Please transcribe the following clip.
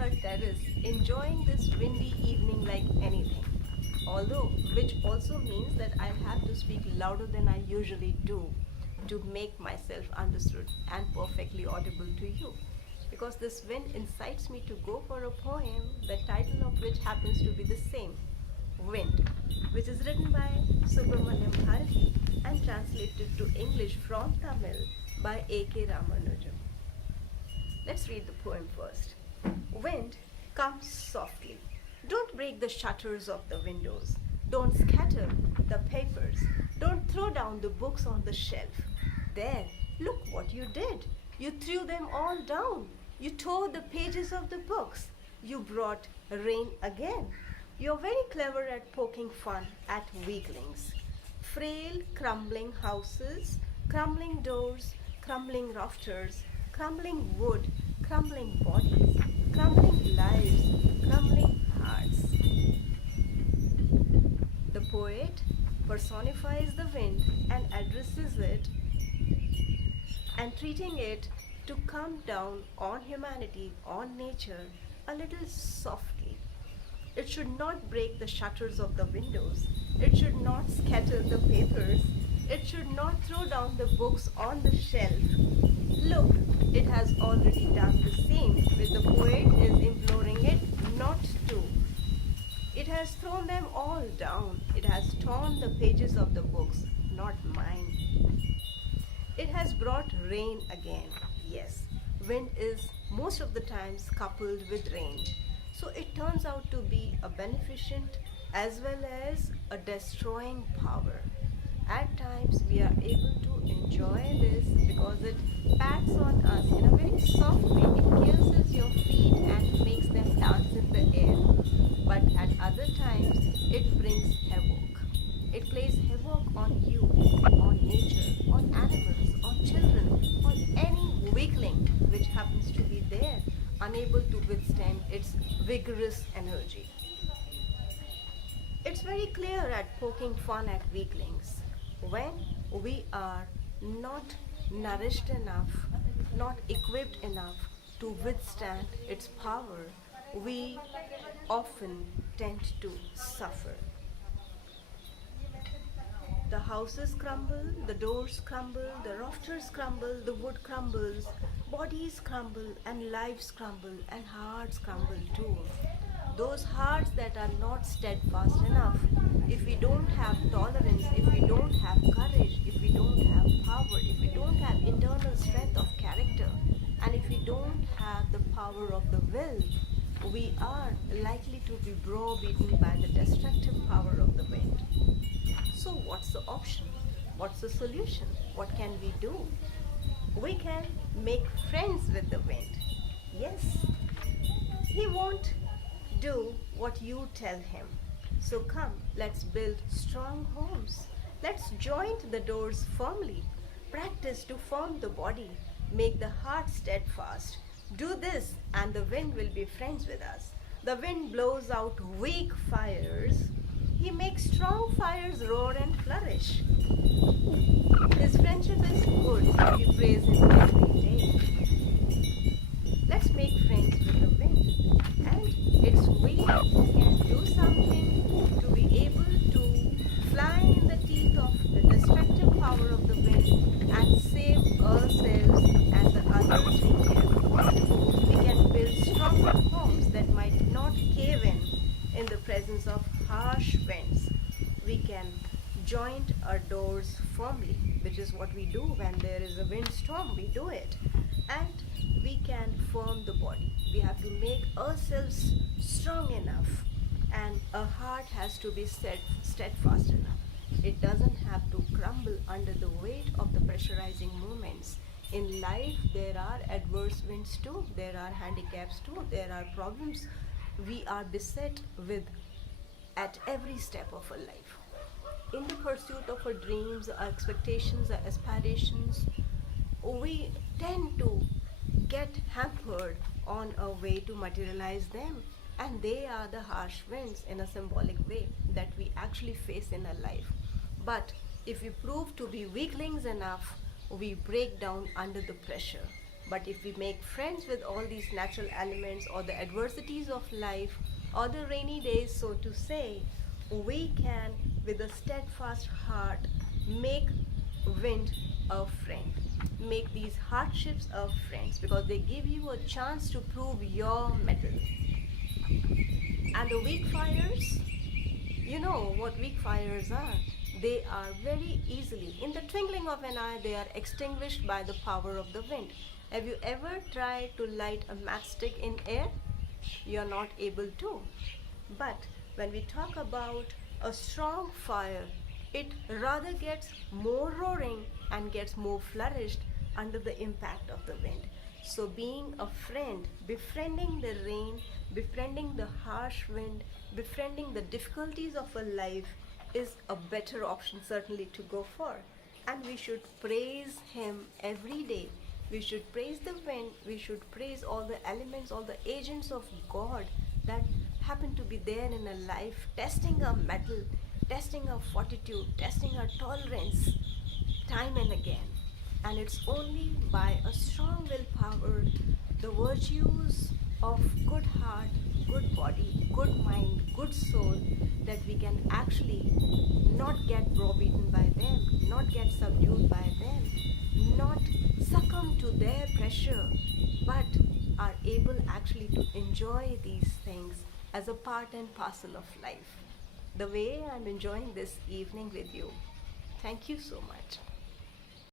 her terrace, enjoying this windy evening like anything. Although, which also means that I'll have to speak louder than I usually do to make myself understood and perfectly audible to you. Because this wind incites me to go for a poem, the title of which happens to be the same, Wind, which is written by Subramania Bharati and translated to English from Tamil by A.K. Ramanujam. Let's read the poem first. Wind, come softly. Don't break the shutters of the windows. Don't scatter the papers. Don't throw down the books on the shelf. There, look what you did. You threw them all down. You tore the pages of the books. You brought rain again. You're very clever at poking fun at weaklings. Frail, crumbling houses, crumbling doors, crumbling rafters, crumbling wood, crumbling bodies, crumbling lives, crumbling hearts. The poet personifies the wind and addresses it and treating it to come down on humanity, on nature, a little softly. It should not break the shutters of the windows. It should not scatter the papers. It should not throw down the books on the shelf. Look, it has already done the same, with the poet is imploring it not to. It has thrown them all down. It has torn the pages of the books, not mine. It has brought rain again. Yes, wind is most of the times coupled with rain. So it turns out to be a beneficent as well as a destroying power. At times we are able to enjoy this because it pats on us in a very soft way. It kisses your feet and makes them dance in the air. But at other times it brings havoc. It plays havoc on you, on nature, on animals, on children, on any weakling which happens to be there, unable to withstand its vigorous energy. It's very clear at poking fun at weaklings. When we are not nourished enough, not equipped enough to withstand its power, we often tend to suffer. The houses crumble, the doors crumble, the rafters crumble, the wood crumbles, bodies crumble, and lives crumble, and hearts crumble too. Those hearts that are not steadfast enough, if we don't have tolerance, if we don't have courage, if we don't have power, if we don't have internal strength of character, and if we don't have the power of the will, we are likely to be browbeaten by the destructive power of the wind. So, what's the option? What's the solution? What can we do? We can make friends with the wind. Yes, he won't do what you tell him. So, come, let's build strong homes. Let's joint the doors firmly. Practice to form the body. Make the heart steadfast. Do this, and the wind will be friends with us. The wind blows out weak fires. He makes strong fires roar and flourish. His friendship is good. We praise him every day. Let's make friends with the wind. And it's we who can do something to be able to fly in the teeth of the destructive power of the wind and save ourselves and the others we care for. We can build stronger homes that might not cave in the presence of harsh winds. We can joint our doors firmly, which is what we do when there is a windstorm. We do it. And we can firm the body. We have to make ourselves strong enough, and our heart has to be steadfast enough. It doesn't have to crumble under the weight of the pressurizing movements. In life, there are adverse winds too, there are handicaps too, there are problems we are beset with at every step of our life. In the pursuit of our dreams, our expectations, our aspirations, we tend to get hampered on our way to materialize them. And they are the harsh winds in a symbolic way that we actually face in our life. But if we prove to be weaklings enough, we break down under the pressure. But if we make friends with all these natural elements or the adversities of life or the rainy days, so to say, we can, with a steadfast heart, make wind a friend. Make these hardships a friends because they give you a chance to prove your mettle. And the weak fires, you know what weak fires are. They are very easily, in the twinkling of an eye, they are extinguished by the power of the wind. Have you ever tried to light a matchstick in air? You are not able to. But when we talk about a strong fire, it rather gets more roaring and gets more flourished under the impact of the wind. So, being a friend, befriending the rain, befriending the harsh wind, befriending the difficulties of a life is a better option, certainly, to go for. And we should praise Him every day. We should praise the wind, we should praise all the elements, all the agents of God that happen to be there in a life, testing our mettle, testing our fortitude, testing our tolerance time and again. And it's only by a strong willpower, the virtues of good heart, good body, good mind, good soul, that we can actually not get browbeaten by them, not get subdued by them, not succumb to their pressure, but are able actually to enjoy these things as a part and parcel of life. The way I'm enjoying this evening with you. Thank you so much.